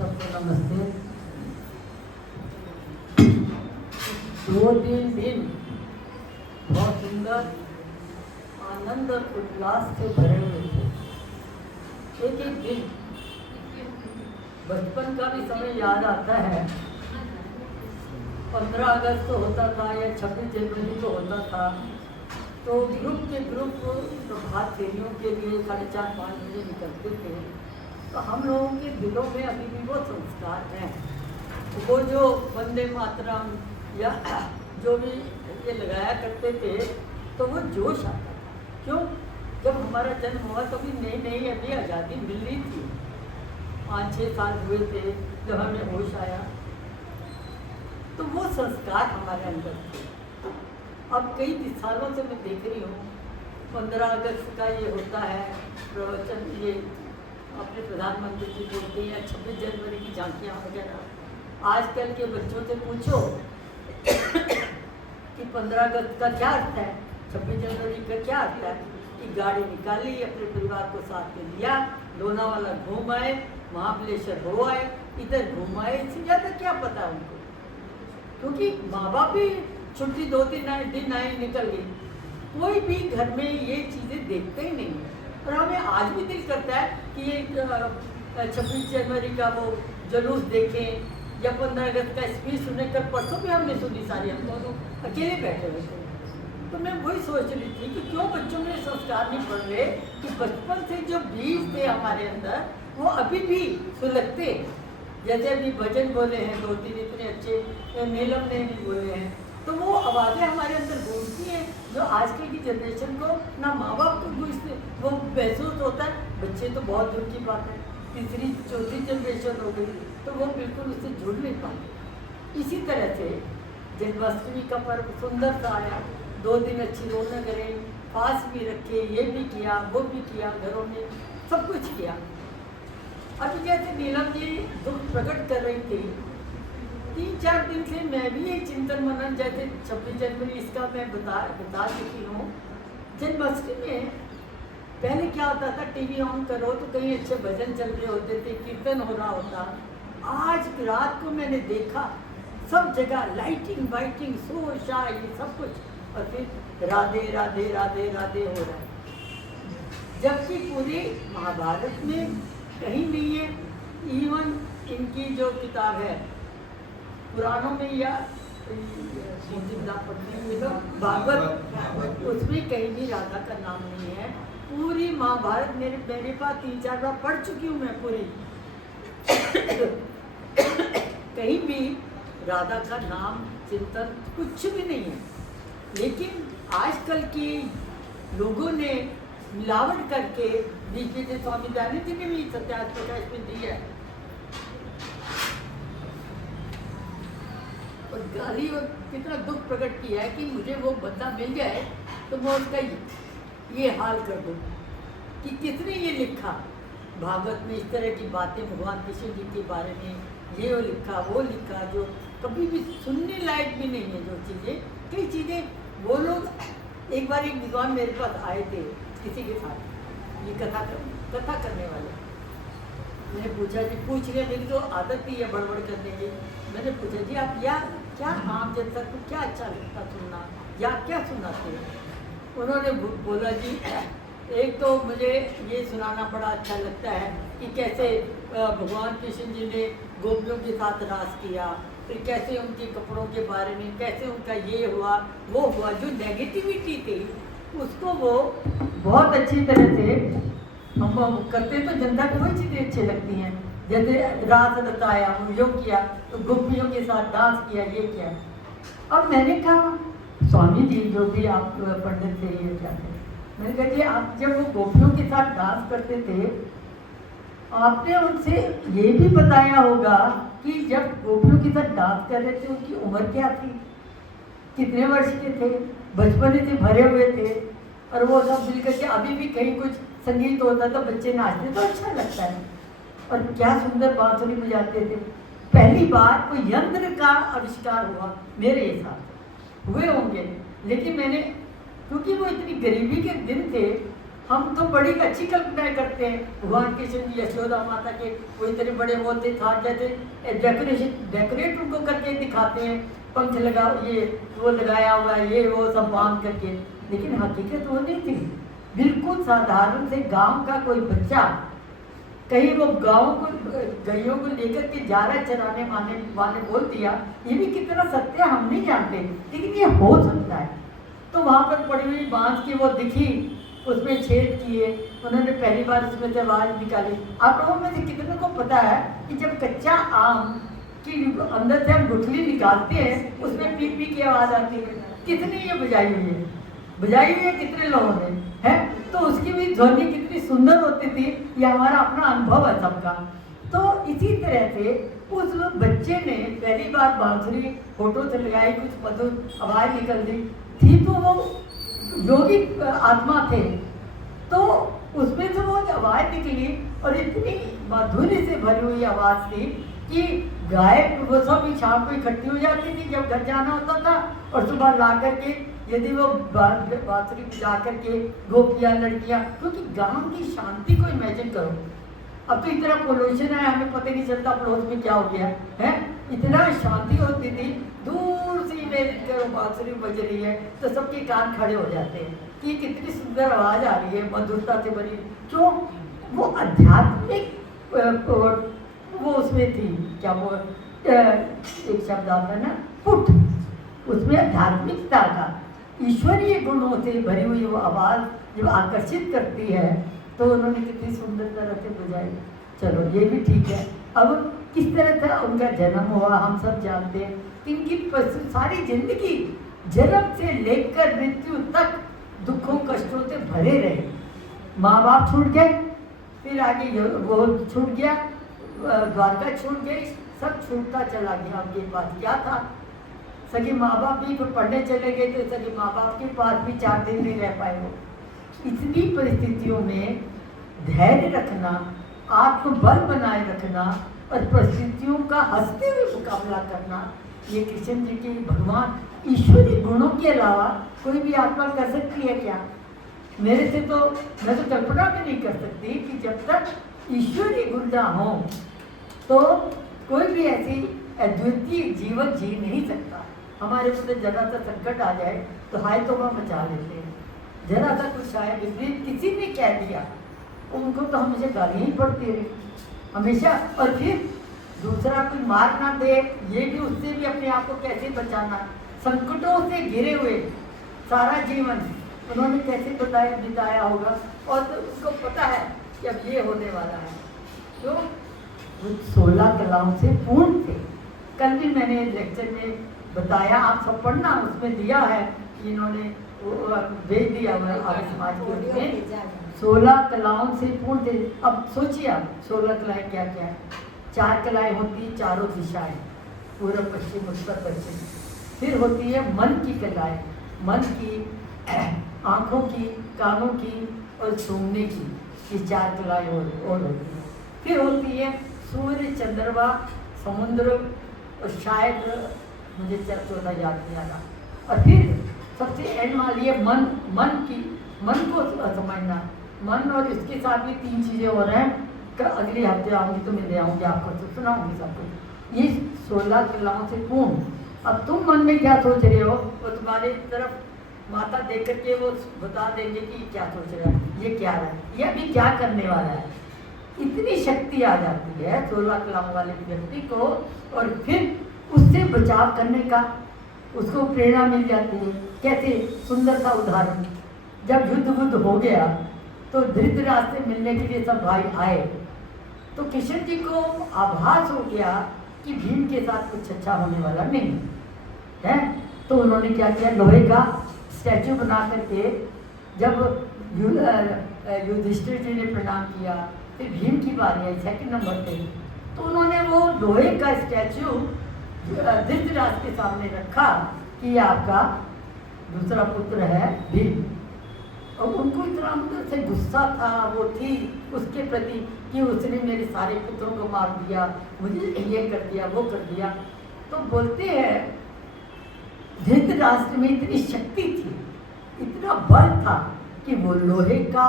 सबको नमस्ते। 2-3 दिन बहुत सुंदर आनंद और उल्लास से भरे हुए थे। एक एक दिन बचपन का भी समय याद आता है। 15 अगस्त को होता था या 26 जनवरी को होता था, तो ग्रुप के ग्रुप प्रभात फेरियों के लिए 4:30-5 बजे निकलते थे। तो हम लोगों के दिलों में अभी भी वो संस्कार हैं। वो जो वंदे मातरम या जो भी ये लगाया करते थे, तो वो जोश आता था। क्यों? जब हमारा जन्म हुआ तो भी नई नई अभी आज़ादी मिल रही थी। 5-6 साल हुए थे जब हमें होश आया, तो वो संस्कार हमारे अंदर थे। अब कई सालों से मैं देख रही हूँ 15 अगस्त का ये होता है प्रवचन, ये अपने प्रधानमंत्री जी बोलते हैं, 26 जनवरी की झांकियाँ वगैरह। आजकल के बच्चों से पूछो कि 15 अगस्त का क्या अर्थ है, 26 जनवरी का क्या अर्थ है, कि गाड़ी निकाली, अपने परिवार को साथ में लिया, लोनावाला घूम आए, महाबलेश्वर हो आए, इधर घूम आए, इससे ज़्यादा क्या पता है उनको। क्योंकि माँ बाप भी छुट्टी 2-3 दिन आए निकल गई, कोई भी घर में ये चीज़ें देखते ही नहीं है। और हमें आज भी दिल करता है कि ये 26 जनवरी का वो जुलूस देखें या 15 अगस्त का स्पीच सुने। कर परसों भी हमने सुनी सारी, हम दोनों अकेले बैठे हुए थे। तो मैं वही सोच रही थी कि क्यों बच्चों में संस्कार नहीं पड़ रहे कि बचपन से जो बीज थे हमारे अंदर वो अभी भी सुलगते। जैसे अभी भजन बोले हैं 2-3 इतने अच्छे, नीलम ने भी बोले हैं, तो वो आवाज़ें हमारे अंदर गूंजती हैं जो आजकल की जनरेशन को ना माँ बाप को गूंजते वो महसूस होता है। बच्चे तो बहुत दूर की बात है, 3री-4थी जनरेशन हो गई, तो वो बिल्कुल उससे जुड़ नहीं पाते। इसी तरह से जन्माष्टमी का पर्व सुंदर सा आया, 2 दिन अच्छी रौनक रही, फास्ट भी रखे, ये भी किया वो भी किया, घरों में सब कुछ किया। अभी जैसे नीलम जी दुख प्रकट कर रही थी, 3-4 दिन से मैं भी ये चिंतन मनन, जैसे 26 जनवरी इसका मैं बता चुकी हूँ। जन्माष्टमी में पहले क्या होता था, टीवी ऑन करो तो कहीं अच्छे भजन चल रहे होते थे, कीर्तन हो रहा होता। आज रात को मैंने देखा सब जगह लाइटिंग वाइटिंग शोर शाह ये सब कुछ, और फिर राधे राधे राधे राधे हो रहा है। जबकि पूरे महाभारत में कहीं नहीं है, इवन इनकी जो किताब है पुराणों में या भागवत, उसमें कहीं भी राधा का नाम नहीं है। पूरी महाभारत मेरे पास 3-4 बार पढ़ चुकी हूँ मैं पूरी कहीं भी राधा का नाम चिंतन कुछ भी नहीं है। लेकिन आजकल के लोगों ने मिलावट करके, बीच में स्वामी दयानंद जी ने भी सत्याग्रह प्रकाश में दी है, और गाली और कितना दुख प्रकट किया है कि मुझे वो बंदा मिल जाए तो मैं उसका ये हाल कर दूँ कि किसने ये लिखा भागवत में इस तरह की बातें भगवान कृष्ण जी के बारे में, ये वो लिखा जो कभी भी सुनने लायक भी नहीं है। जो चीज़ें कई चीज़ें वो लोग, एक बार एक विद्वान मेरे पास आए थे किसी के साथ, ये कथा करने वाले। मैंने पूछा जी, पूछ लिया, मेरी तो आदत ही है बड़बड़ करने की। मैंने पूछा जी आप क्या आम जनता को क्या अच्छा लगता सुनना, या क्या सुनाते हैं? उन्होंने बोला जी एक तो मुझे ये सुनाना बड़ा अच्छा लगता है कि कैसे भगवान कृष्ण जी ने गोपियों के साथ रास किया, फिर कैसे उनके कपड़ों के बारे में, कैसे उनका ये हुआ वो हुआ, जो नेगेटिविटी थी उसको वो बहुत अच्छी तरह से हम करते। तो जनता को वही चीज़ें अच्छी लगती हैं, जैसे रास रचाया, यो किया, तो गोपियों के साथ डांस किया, ये किया। अब मैंने कहा स्वामी जी जो भी आप पंडित थे ये क्या थे, मैंने कहा जी आप जब वो गोपियों के साथ डांस करते थे, आपने उनसे ये भी बताया होगा कि जब गोपियों के साथ डांस कर रहे थे उनकी उम्र क्या थी, कितने वर्ष के थे, बचपने से भरे हुए थे, और वो सब मिलकर के अभी भी कहीं कुछ संगीत होता तो बच्चे नाचते तो अच्छा लगता है, और क्या सुंदर बांसुरी बजाते थे। पहली बार कोई यंत्र का आविष्कार हुआ मेरे हिसाब से, हुए होंगे, लेकिन मैंने, क्योंकि वो इतनी गरीबी के दिन थे, हम तो बड़ी अच्छी कल्पनाएं करते हैं। भगवान कृष्ण जी यशोदा माता के वो इतने बड़े वो थे, था जैसे डेकोरेट उनको करके दिखाते हैं, पंख लगा, ये वो लगाया हुआ है, ये वो सब बांध करके, लेकिन हकीकत वो नहीं थी। बिल्कुल साधारण से गांव का कोई बच्चा कहीं वो गाँव को गैयों को लेकर के जा रहा चराने वाले बोल दिया, ये भी कितना सत्य हम नहीं जानते, लेकिन ये हो सकता है। तो वहाँ पर पड़ी हुई बांस की वो दिखी, उसमें छेद किए, उन्होंने पहली बार उसमें से आवाज़ निकाली। आप लोगों में से कितने को पता है कि जब कच्चा आम की अंदर से हम गुठली निकालते हैं, उसमें पी पी की आवाज़ आती है। कितनी ये बजाई हुई है कितने लोगों ने, है तो उसकी भी ध्वनि कितनी सुंदर होती थी। ये हमारा अपना अनुभव है सबका। तो इसी तरह से उस बच्चे ने पहली बार बांसुरी फोटो से लगाई, कुछ मधुर आवाज़ निकल दी थी, तो वो योगी आत्मा थे, तो उसमें से वो आवाज़ निकली और इतनी माधुर्य से भरी हुई आवाज़ थी कि गाय वो सब शाम को इकट्ठी हो जाती थी जब घर जाना होता था, और सुबह ला करके यदि वो बांसुरी बजा करके गोपियाँ लड़कियाँ, क्योंकि गांव की शांति को इमेजिन करो। अब तो इतना पोल्यूशन है, हमें पता नहीं चलता पड़ोस में क्या हो गया है, इतना शांति होती थी। दूर से इमेजिन करो बांसुरी बज रही है तो सबके कान खड़े हो जाते हैं कि कितनी सुंदर आवाज़ आ रही है, मधुरता से भरी। क्यों? वो आध्यात्मिक वो उसमें थी, क्या वो एक शब्द आता है ना, पुट, उसमें आध्यात्मिकता का ईश्वरीय गुणों से भरी हुई वो आवाज़ जब आकर्षित करती है, तो उन्होंने कितनी सुंदर तरह से बजाई। चलो ये भी ठीक है। अब किस तरह से उनका जन्म हुआ हम सब जानते हैं। इनकी सारी जिंदगी जन्म से लेकर मृत्यु तक दुखों कष्टों से भरे रहे। माँ बाप छूट गए, फिर आगे वो छूट गया, द्वारका छूट गई, सब छूटता चला गया। उनके पास क्या था? सभी माँ बाप भी पढ़ने चले गए, तो सभी माँ बाप के पास भी 4 दिन नहीं रह पाए वो। इतनी परिस्थितियों में धैर्य रखना, आत्मबल बनाए रखना और परिस्थितियों का हंसते हुए मुकाबला करना, ये कृष्ण जी के भगवान ईश्वरीय गुणों के अलावा कोई भी आत्मा कर सकती है क्या? मेरे से तो मैं तो कल्पना भी नहीं कर सकती कि जब तक ईश्वरीय गुण ना हो तो कोई भी ऐसी अद्वितीय जीवन जी नहीं सकता। हमारे ऊपर जरा सा संकट आ जाए तो हाय तौबा मचा लेते हैं। जरा सा कुछ आए, विपरीत किसी ने कह दिया, उनको तो हमेशा गाली ही पड़ती रही हमेशा। और फिर दूसरा कोई मार ना दे, ये भी, उससे भी अपने आप को कैसे बचाना। संकटों से घिरे हुए सारा जीवन उन्होंने कैसे बिताया होगा, और तो उसको पता है कि अब ये होने वाला है। तो वो 16 कलाओं से पूर्ण थे। कल भी मैंने लेक्चर में बताया, आप सब पढ़ना, उसमें दिया है, इन्होंने भेज दिया हुआ आर्य समाज के उसमें 16 कलाओं से पूर्ण थे। अब सोचिए आप 16 कलाएँ क्या क्या है। 4 कलाएँ होती चारों दिशाएं, पूर्व पश्चिम उत्तर पश्चिम। फिर होती है मन की कलाएँ, मन की, आँखों की, कानों की और सूंघने की, ये 4 कलाएँ और होती हैं। फिर होती है सूर्य, चंद्रमा, समुद्र और शायद मुझे 14 याद नहीं आ रहा। और फिर सबसे एंड वाली है मन, मन को समझना। मन और इसके साथ भी 3 चीज़ें हो रहे हैं। अगले हफ्ते आऊँगी तो मैं ले आऊँगी आपको, तो सुनाऊँगी सबको। ये 16 कलाओं से पूर्ण। अब तुम मन में क्या सोच रहे हो, वो तुम्हारी तरफ माता देख करके वो बता देंगे कि क्या सोच रहा है, ये क्या है, ये अभी क्या करने वाला है। इतनी शक्ति आ जाती है 16 कलाओं वाले व्यक्ति को, और फिर उससे बचाव करने का उसको प्रेरणा मिल जाती है। कैसे? सुंदर सा उदाहरण, जब युद्ध बुद्ध हो गया तो धृतराष्ट्र से मिलने के लिए सब भाई आए, तो कृष्ण जी को आभास हो गया कि भीम के साथ कुछ अच्छा होने वाला नहीं है। तो उन्होंने क्या किया, लोहे का स्टैचू बना करके, जब युधिष्ठिर जी ने प्रणाम किया, फिर भीम की बारी आई सेकंड नंबर पे, तो उन्होंने वो लोहे का स्टैचू धृतराष्ट्र के सामने रखा कि आपका दूसरा पुत्र है भीम। और उनको इतना अंदर से गुस्सा था, वो थी उसके प्रति कि उसने मेरे सारे पुत्रों को मार दिया, मुझे ये कर दिया, वो कर दिया। तो बोलते हैं धृतराष्ट्र में इतनी शक्ति थी, इतना बल था कि वो लोहे का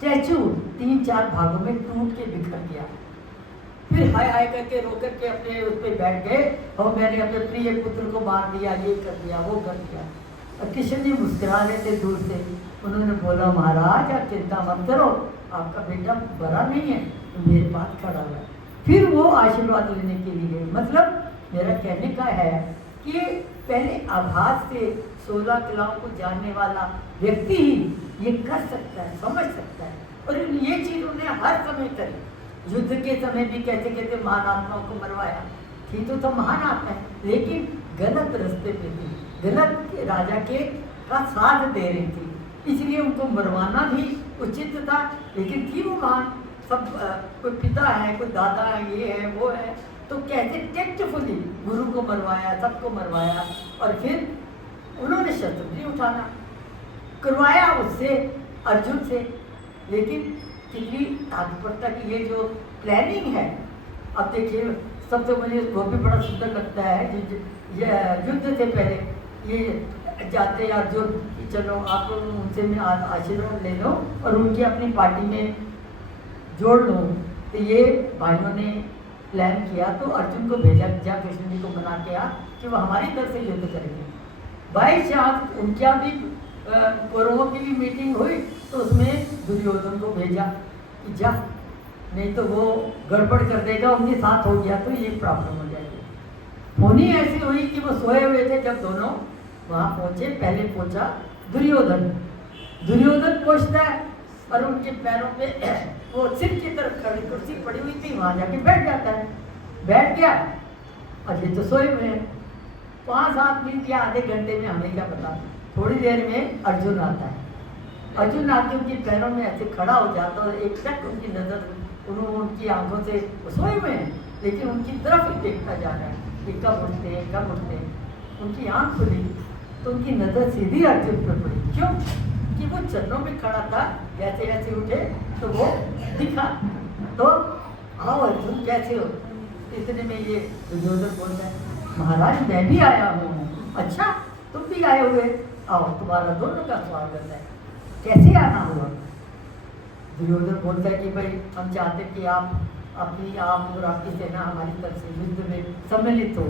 स्टैचू 3-4 भागों में टूट के बिखर गया। फिर हाय हाय करके रो करके अपने उस पर बैठ गए और मैंने अपने प्रिय पुत्र को मार दिया, ये कर दिया, वो कर दिया। और किशन जी मुस्कुरा रहे थे दूर से। उन्होंने बोला महाराज आप चिंता मत करो, आपका बेटा बड़ा नहीं है, तो मेरे पास खड़ा हुआ है। फिर वो आशीर्वाद लेने के लिए, मतलब मेरा कहने का है कि पहले आभास से 16 कलाओं को जानने वाला व्यक्ति ही ये कर सकता है, समझ सकता है। और ये चीज़ उन्हें हर समय करी। युद्ध के समय भी कहते कहते महान आत्माओं को मरवाया, थी तो महान आत्मा है, लेकिन गलत रास्ते पे थी, गलत राजा के का साथ दे रही थी, इसलिए उनको मरवाना भी उचित था। लेकिन थी वो महान, सब कोई पिता है, कोई दादा है, ये है वो है, तो कैसे टेक्टफुली गुरु को मरवाया, सबको मरवाया। और फिर उन्होंने शस्त्र भी उठाना करवाया उससे, अर्जुन से। लेकिन कितनी तात्पर्यता की ये जो प्लानिंग है, अब देखिए सबसे मुझे वो भी बड़ा सुंदर लगता है। युद्ध से पहले ये जाते अर्जुन कि चलो आप उनसे मैं आशीर्वाद ले लो और उनकी अपनी पार्टी में जोड़ लो। तो ये भाइयों ने प्लान किया, तो अर्जुन को भेजा जा कृष्ण जी को मना किया कि वो हमारी तरफ से युद्ध करेंगे। बाई चांस उनका भी कौरवों की भी मीटिंग हुई, तो उसमें दुर्योधन को भेजा कि जा, नहीं तो वो गड़बड़ कर देगा, उनके साथ हो गया तो ये प्रॉब्लम हो जाएगी। होनी ऐसी हुई कि वो सोए हुए थे जब दोनों वहाँ पहुँचे। पहले पहुँचा दुर्योधन, दुर्योधन पहुँचता है और उनके पैरों पे वो सिर की तरफ खड़ी कुर्सी पड़ी हुई थी, वहाँ जाके बैठ जाता है। बैठ गया और ये तो सोए हुए हैं। 5-7 मिनट या आधे घंटे में, हमें क्या पता, थोड़ी देर में अर्जुन आता है। अर्जुन आके उनके पैरों में ऐसे खड़ा हो जाता है, एक टक उनकी नज़र, उन्होंने उनकी आंखों से सोए हुए हैं लेकिन उनकी तरफ ही देखता जा रहा है कि कब उठते हैं, कब उठते हैं। उनकी आंख खुली तो उनकी नज़र सीधी अर्जुन पर पड़ी। क्यों? कि वो चरणों में खड़ा था, जैसे जैसे उठे तो वो दिखा। तो आओ अर्जुन कैसे हो? इतने में ये दुर्योधन बोलता है महाराज मैं भी आया हूँ। अच्छा तुम भी आए हुए, आओ तुम्हारा दोनों का स्वागत है। कैसे आना हुआ? दुर्योधन बोलता है कि भाई हम चाहते कि आप अपनी आप और आपकी सेना हमारी तरफ से युद्ध में सम्मिलित हो।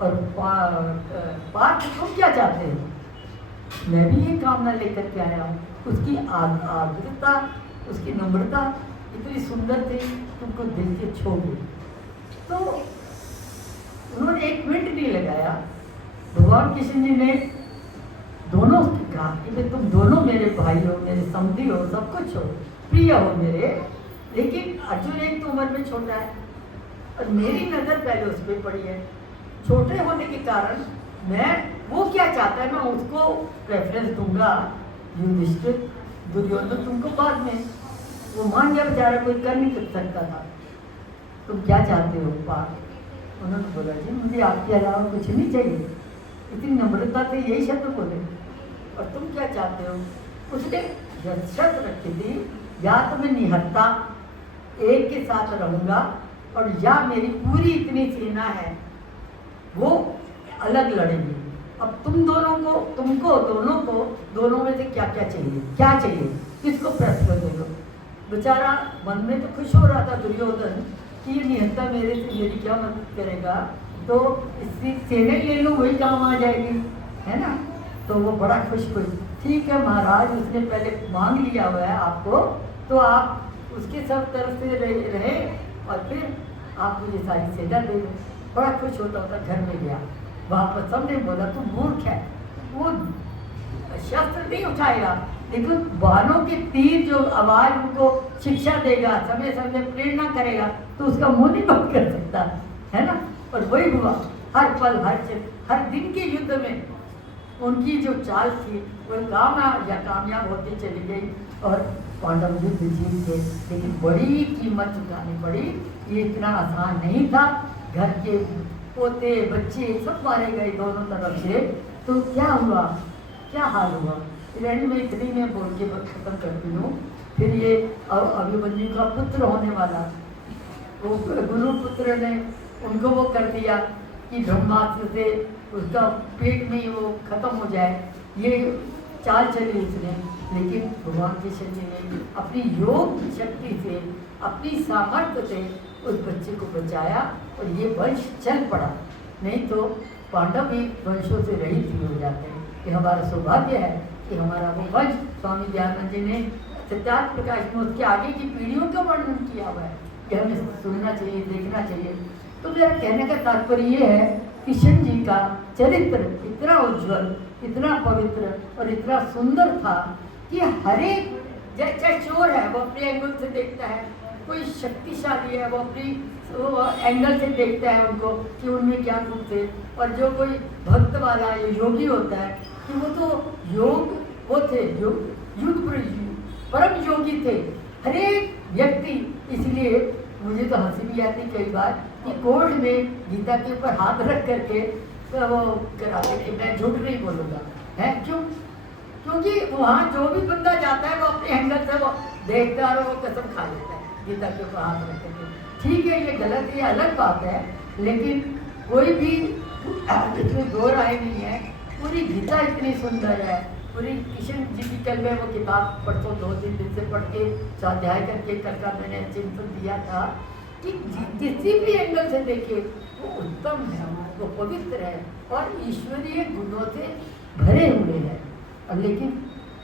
और पार्थ तुम क्या चाहते हो? मैं भी ये कामना लेकर के आया हूँ। उसकी आर्द्रता, उसकी नम्रता इतनी सुंदर थी, तुमको दिल के छू गई। तो उन्होंने 1 मिनट नहीं लगाया, भगवान कृष्ण जी ने दोनों से कहा कि तुम दोनों मेरे भाई हो, मेरे समधी हो, सब कुछ हो, प्रिय हो मेरे। लेकिन अर्जुन एक तो उम्र में छोटा है और मेरी नज़र पहले उस पर पड़ी है। छोटे होने के कारण मैं, वो क्या चाहता है मैं उसको प्रेफरेंस दूंगा। युधिष्ठिर, दुर्योधन तुमको बाद में, वो मान गया बेचारा, कोई कर नहीं सकता था। तुम क्या चाहते हो पार्थ? उन्होंने बोला जी मुझे आपके अलावा कुछ नहीं चाहिए। इतनी नम्रता से यही शब्द बोले। और तुम क्या चाहते हो? उसने शर्त रखी थी, या तो मैं निहत्ता एक के साथ रहूँगा और या मेरी पूरी इतनी सेना है वो अलग लड़ेगी। अब तुम दोनों को, तुमको दोनों को, दोनों में से क्या क्या चाहिए, क्या चाहिए, किसको प्रश्न दे दो। बेचारा मन में तो खुश हो रहा था दुर्योधन कि ये निहत्ता मेरे से मेरी क्या मदद करेगा, तो इसकी सेना ले लो, वही काम आ जाएगी, है ना। तो वो बड़ा खुश हुई। ठीक है महाराज, उसने पहले मांग लिया हुआ है आपको, तो आप उसके सब तरफ से रहे और फिर आप मुझे सारी सेना दे दो। बड़ा खुश होता होता घर में गया। वहाँ पर सबने बोला तू मूर्ख है, वो शस्त्र नहीं उठाएगा लेकिन बाणों के तीर जो आवाज उनको शिक्षा देगा, समय समय प्रेरणा करेगा, तो उसका मुंह नहीं बंद कर सकता, है ना। और वही हुआ, हर पल हर दिन के युद्ध में उनकी जो चाल थी वो कामयाब होती चली गई और पांडव युद्ध जीत गए। लेकिन बड़ी कीमत चुकानी पड़ी, ये इतना आसान नहीं था। घर के पोते बच्चे सब मारे गए दोनों तरफ से। तो क्या हुआ, क्या हाल हुआ, एंड में इतनी में बोल के खत्म करती हूँ। फिर ये अभिमन्यु का पुत्र होने वाला, वो गुरु पुत्र ने उनको वो कर दिया कि ब्रह्मास्त्र से उसका पेट में ही वो खत्म हो जाए, ये चाल चली उसने। लेकिन भगवान कृष्ण जी ने अपनी योग शक्ति से, अपनी सामर्थ्य से उस बच्चे को बचाया और ये वंश चल पड़ा। नहीं तो पांडव भी वंशों से रहित ही हो जाते हैं। ये हमारा सौभाग्य है कि हमारा वो वंश, स्वामी दयानंद जी ने सिद्धार्थ प्रकाश में उसके आगे की पीढ़ियों का वर्णन किया हुआ है कि हमें सुनना चाहिए, देखना चाहिए। तो मेरा कहने का तात्पर्य ये है, कृष्ण जी का चरित्र इतना उज्जवल, इतना पवित्र और इतना सुंदर था कि हर एक, जैसे चोर है वो अपने एंगल से देखता है, कोई शक्तिशाली है वो अपनी एंगल से देखता है उनको कि उनमें क्या गुण थे, और जो कोई भक्त वाला या योगी होता है कि वो तो योग वो थे, युग परम योगी थे हर एक व्यक्ति। इसलिए मुझे तो हंसी भी आती कई बार कि कोर्ट में गीता के ऊपर हाथ रख करके वो कराते कि मैं झूठ नहीं बोलूँगा, है क्यों? क्योंकि वहाँ जो भी बंदा जाता है वो अपने एंगल से वो देखता है और वो कसम खा लेता है गीता के ऊपर हाथ रख करके। ठीक है, ये गलत है, ये अलग बात है, लेकिन कोई भी इसमें दो राय नहीं है। पूरी गीता इतनी सुंदर है, पूरी कृष्ण जी की, कल मैं वो किताब परसों 2-3 दिन से पढ़ के स्वाध्याय करके कल का मैंने चिंतन दिया था कि किसी भी एंगल से देखे वो उत्तम है, वो पवित्र है और ईश्वरीय गुणों से भरे हुए हैं। और लेकिन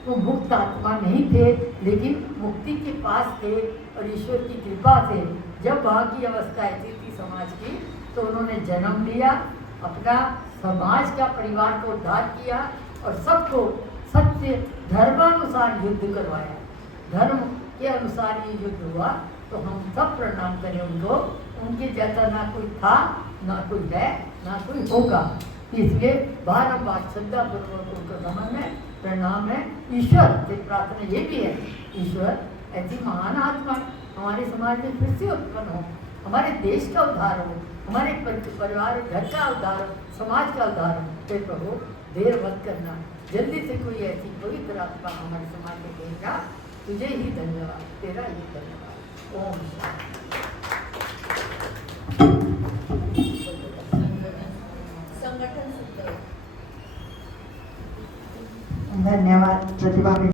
वो मुक्त आत्मा नहीं थे, लेकिन मुक्ति के पास थे और ईश्वर की कृपा से जब वहाँ की अवस्था ऐसी थी समाज की, तो उन्होंने जन्म लिया, अपना समाज का, परिवार को उद्धार किया और सबको सत्य धर्मानुसार युद्ध करवाया। धर्म के अनुसार ये युद्ध हुआ, तो हम सब प्रणाम करें उनको। उनके जैसा ना कोई था, ना कोई है, ना कोई होगा। इसलिए बारंबार श्रद्धा पूर्वक उनको नमन है, प्रणाम है। ईश्वर से प्रार्थना ये भी है, ईश्वर ऐसी महान आत्मा हमारे समाज में फिर से उत्पन्न हो, हमारे देश का उद्धार हो, हमारे परिवार घर का उद्धार हो, समाज का उद्धार हो। हे प्रभु देर मत करना, जल्दी से कोई ऐसी पवित्र आत्मा हमारे समाज में भेजा। तुझे ही धन्यवाद, तेरा ही धन्यवाद। ओम धन्यवाद प्रतिभा।